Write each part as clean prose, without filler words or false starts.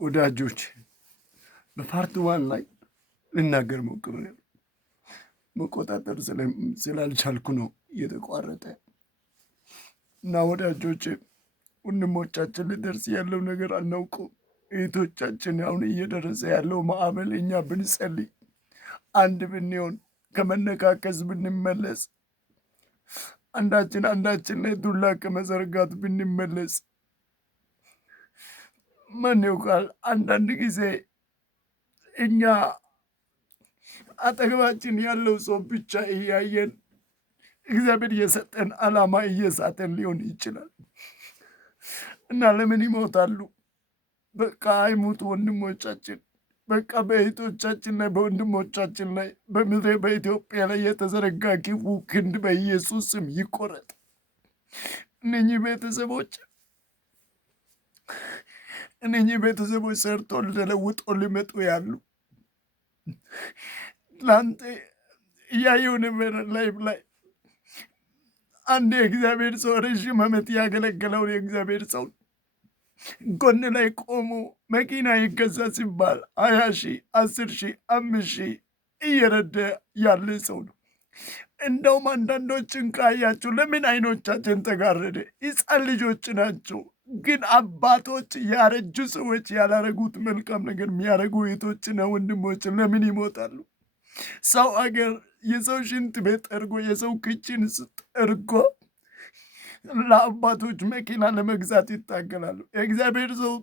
ወዳጆች በፓርት ዋን ላይ ልናገር ሞክሬ መቆጣጠር ስላልቻልኩ ነው እየተቋረጠ እና ወዳጆች ወንድሞቻችን ልደርስ ያለው ነገር አናውቀው። እህቶቻችን አሁን እየደረሰ ያለው ማዕበል እኛ ብንጸልይ አንድ ብንሆን ከመነካከስ ብንመለስ አንዳችን ላይ ዱላ ከመዘርጋት ብንመለስ ማን ያውቃል? አንዳንድ ጊዜ እኛ አጠገባችን ያለው ሰው ብቻ እያየን እግዚአብሔር የሰጠን ዓላማ እየሳተን ሊሆን ይችላል እና ለምን ይሞታሉ? በቃ አይሙቱ ወንድሞቻችን። በቃ በእህቶቻችን ላይ በወንድሞቻችን ላይ በምድሬ በኢትዮጵያ ላይ የተዘረጋ ክፉ ክንድ በኢየሱስ ስም ይቆረጥ። እነኚህ ቤተሰቦች ሰርቶ ተለውጦ ሊመጡ ያሉ ለአንተ እያየው ነበር ላይ አንድ የእግዚአብሔር ሰው ረዥም ዓመት ያገለገለውን የእግዚአብሔር ሰው ጎን ላይ ቆሞ መኪና ይገዛ ሲባል 20,000 10,000 5,000 እየረዳ ያለ ሰው ነው። እንደውም አንዳንዶችን ካያችሁ ለምን አይኖቻችን ተጋረደ? ሕፃን ልጆች ናቸው። ግን አባቶች ያረጁ ሰዎች ያላረጉት መልካም ነገር የሚያደርጉ እህቶችና ወንድሞች ለምን ይሞታሉ? ሰው አገር የሰው ሽንት ቤት ጠርጎ የሰው ክችን ጠርጎ ለአባቶች መኪና ለመግዛት ይታገላሉ። የእግዚአብሔር ሰው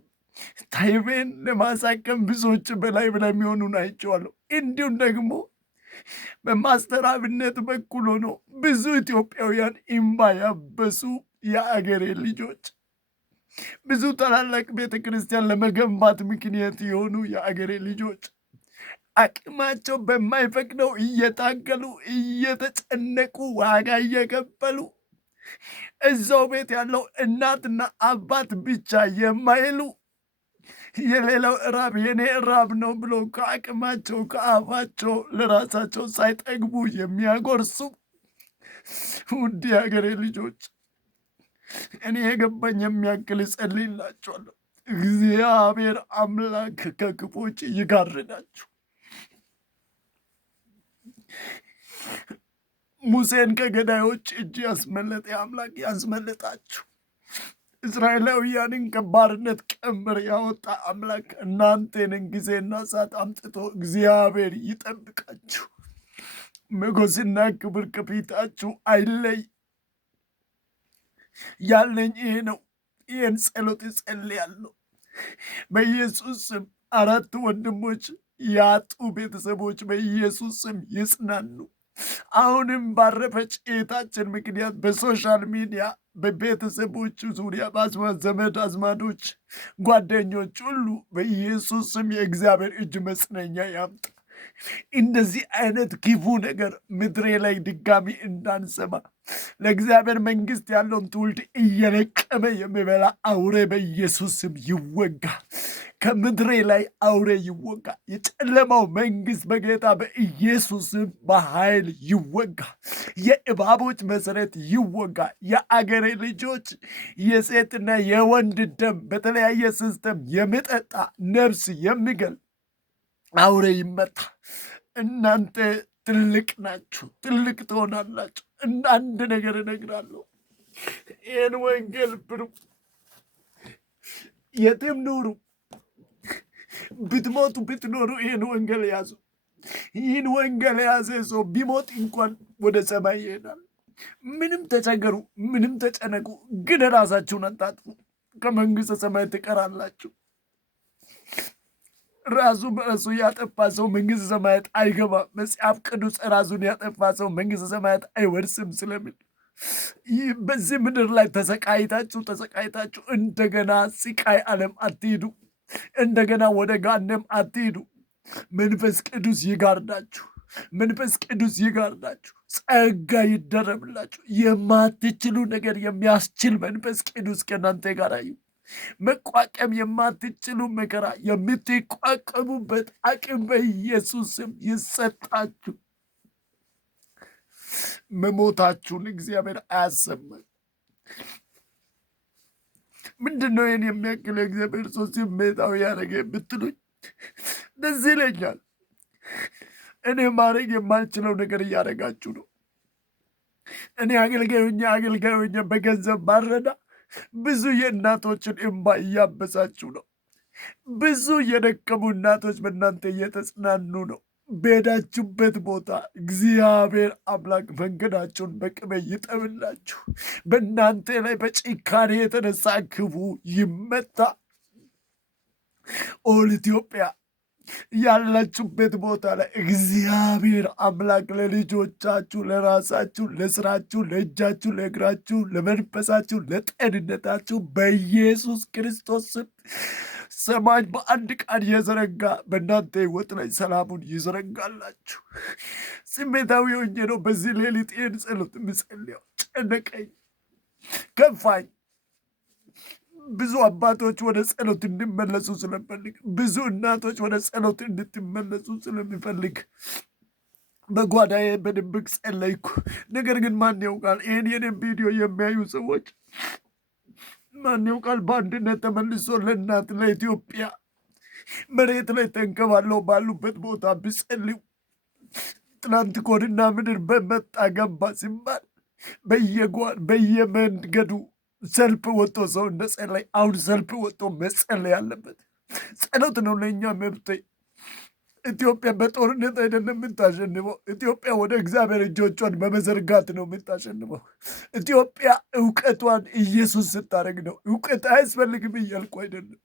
ታይቤን ለማሳከም ብዙዎች በላይ የሚሆኑን አይቼዋለሁ። እንዲሁም ደግሞ በማስተራብነት በኩል ሆኖ ብዙ ኢትዮጵያውያን እምባ ያበሱ የአገሬ ልጆች ብዙ ታላላቅ ቤተ ክርስቲያን ለመገንባት ምክንያት የሆኑ የአገሬ ልጆች አቅማቸው በማይፈቅደው እየታገሉ እየተጨነቁ ዋጋ እየከፈሉ እዛው ቤት ያለው እናትና አባት ብቻ የማይሉ የሌላው እራብ የኔ እራብ ነው ብሎ ከአቅማቸው ከአፋቸው ለራሳቸው ሳይጠግቡ የሚያጎርሱ ውድ የሀገሬ ልጆች እኔ የገባኝ የሚያክል እጸልይላችኋለሁ። እግዚአብሔር አምላክ ከክፎች ይጋርዳችሁ። ሙሴን ከገዳዮች እጅ ያስመለጠ አምላክ ያስመልጣችሁ። እስራኤላውያንን ከባርነት ቀንበር ያወጣ አምላክ እናንተንን ጊዜና ሰዓት አምጥቶ እግዚአብሔር ይጠብቃችሁ። ሞገስና ክብር ከፊታችሁ አይለይ። ያለኝ ይሄ ነው። ይህን ጸሎት እጸልያለሁ በኢየሱስ ስም። 4 ወንድሞች ያጡ ቤተሰቦች በኢየሱስ ስም ይጽናኑ። አሁንም ባረፈች እህታችን ምክንያት በሶሻል ሚዲያ በቤተሰቦች ዙሪያ ዘመድ አዝማዶች፣ ጓደኞች ሁሉ በኢየሱስ ስም የእግዚአብሔር እጅ መጽነኛ ያምጣ። እንደዚህ አይነት ክፉ ነገር ምድሬ ላይ ድጋሚ እንዳንሰማ ለእግዚአብሔር መንግስት ያለውን ትውልድ እየለቀመ የሚበላ አውሬ በኢየሱስ ስም ይወጋ። ከምድሬ ላይ አውሬ ይወጋ። የጨለማው መንግስት በጌታ በኢየሱስ ስም በኃይል ይወጋ። የእባቦች መሰረት ይወጋ። የአገሬ ልጆች የሴትና የወንድ ደም በተለያየ ሲስተም የሚጠጣ ነፍስ የሚገል አውሬ ይመታ። እናንተ ትልቅ ናችሁ፣ ትልቅ ትሆናላችሁ። አንድ ነገር እነግራለሁ። ይህን ወንጌል ብሩ፣ የትም ኑሩ፣ ብትሞቱ ብትኖሩ ይህን ወንጌል ያዙ። ይህን ወንጌል የያዘ ሰው ቢሞት እንኳን ወደ ሰማይ ይሄዳል። ምንም ተቸገሩ፣ ምንም ተጨነቁ፣ ግን ራሳችሁን አታጥፉ። ከመንግስተ ሰማይ ትቀራላችሁ። ራሱ በራሱ ያጠፋ ሰው መንግስተ ሰማያት አይገባም። መጽሐፍ ቅዱስ ራሱን ያጠፋ ሰው መንግስተ ሰማያት አይወርስም ስለምን ይህ በዚህ ምድር ላይ ተሰቃይታችሁ እንደገና ስቃይ ዓለም አትሂዱ። እንደገና ወደ ገሃነም አትሂዱ። መንፈስ ቅዱስ ይጋርዳችሁ። መንፈስ ቅዱስ ይጋርዳችሁ። ጸጋ ይደረብላችሁ። የማትችሉ ነገር የሚያስችል መንፈስ ቅዱስ ከእናንተ ጋር ይሁን። መቋቋም የማትችሉ መከራ የምትቋቋሙበት አቅም በኢየሱስ ስም ይሰጣችሁ። መሞታችሁን እግዚአብሔር አያሰማን። ምንድነው ይህን የሚያክል የእግዚአብሔር ሰው ስሜታዊ ያደረገ ብትሉኝ ደስ ይለኛል። እኔ ማድረግ የማልችለው ነገር እያደረጋችሁ ነው። እኔ አገልጋዮኛ በገንዘብ ባረዳ ብዙ የእናቶችን እንባ እያበሳችሁ ነው። ብዙ የደከሙ እናቶች በእናንተ እየተጽናኑ ነው። በሄዳችሁበት ቦታ እግዚአብሔር አምላክ መንገዳችሁን በቅቤ ይጠብላችሁ። በእናንተ ላይ በጭካኔ የተነሳ ክፉ ይመታ። ኦል ኢትዮጵያ ያላችሁበት ቦታ ላይ እግዚአብሔር አምላክ ለልጆቻችሁ፣ ለራሳችሁ፣ ለስራችሁ፣ ለእጃችሁ፣ ለእግራችሁ፣ ለመንፈሳችሁ፣ ለጤንነታችሁ በኢየሱስ ክርስቶስ ስም ሰማይ በአንድ ቃል የዘረጋ በእናንተ ህይወት ላይ ሰላሙን ይዘረጋላችሁ። ስሜታዊ ሆኜ ነው በዚህ ሌሊት ይህን ጸሎት ምጸልየው። ጨነቀኝ፣ ከፋኝ። ብዙ አባቶች ወደ ጸሎት እንዲመለሱ ስለፈልግ፣ ብዙ እናቶች ወደ ጸሎት እንድትመለሱ ስለሚፈልግ በጓዳዬ በድብቅ ጸለይኩ። ነገር ግን ማን ያውቃል ይህን የኔን ቪዲዮ የሚያዩ ሰዎች ማን ያውቃል በአንድነት ተመልሶ ለእናት ለኢትዮጵያ መሬት ላይ ተንከባለው ባሉበት ቦታ ቢጸልዩ። ትናንት ኮድና ምድር በመጣ ገባ ሲባል በየመንገዱ ሰልፍ ወጥቶ ሰው እንደጸለይ፣ አሁን ሰልፍ ወጥቶ መጸለይ ያለበት ጸሎት ነው ለእኛ መብት። ኢትዮጵያ በጦርነት አይደለም የምታሸንፈው። ኢትዮጵያ ወደ እግዚአብሔር እጆቿን በመዘርጋት ነው የምታሸንፈው። ኢትዮጵያ እውቀቷን ኢየሱስ ስታደርግ ነው። እውቀት አያስፈልግም እያልኩ አይደለም።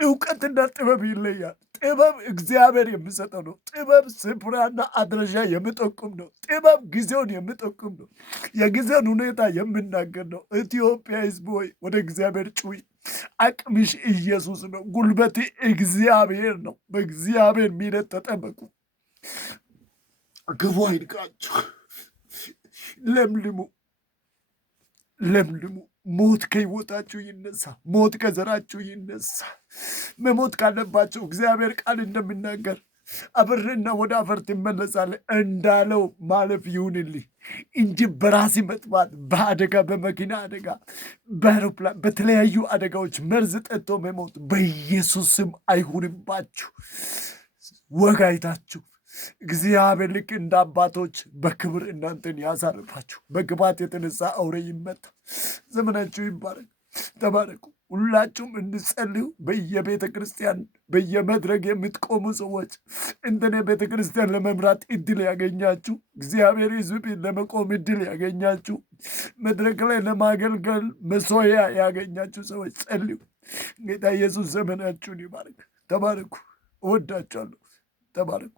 እውቀትና ጥበብ ይለያል። ጥበብ እግዚአብሔር የሚሰጠው ነው። ጥበብ ስፍራና አድረሻ የሚጠቁም ነው። ጥበብ ጊዜውን የሚጠቁም ነው። የጊዜውን ሁኔታ የምናገር ነው። ኢትዮጵያ ሕዝብ ሆይ ወደ እግዚአብሔር ጩይ። አቅምሽ ኢየሱስ ነው። ጉልበቴ እግዚአብሔር ነው። በእግዚአብሔር ምሕረት ተጠበቁ። ግቡ አይንቃችሁ። ለምልሙ ለምልሙ። ሞት ከህይወታችሁ ይነሳ። ሞት ከዘራችሁ ይነሳ። መሞት ካለባችሁ እግዚአብሔር ቃል እንደሚናገር አብርና ወደ አፈር ትመለሳለህ እንዳለው ማለፍ ይሁንልህ እንጂ በራሲ መጥፋት፣ በአደጋ፣ በመኪና አደጋ፣ በአውሮፕላን፣ በተለያዩ አደጋዎች መርዝ ጠጥቶ መሞት በኢየሱስ ስም አይሁንባችሁ። ወጋይታችሁ እግዚአብሔር ልክ እንደ አባቶች በክብር እናንተን ያሳርፋችሁ። በግባት የተነሳ አውሬ ይመታ። ዘመናችሁ ይባረክ። ተባረኩ። ሁላችሁም እንድጸልዩ በየቤተ ክርስቲያን በየመድረክ የምትቆሙ ሰዎች እንደኔ ቤተ ክርስቲያን ለመምራት እድል ያገኛችሁ፣ እግዚአብሔር ሕዝብ ለመቆም እድል ያገኛችሁ፣ መድረክ ላይ ለማገልገል መሶያ ያገኛችሁ ሰዎች ጸልዩ። ጌታ ኢየሱስ ዘመናችሁን ይባርክ። ተባረኩ። እወዳችኋለሁ። ተባረኩ።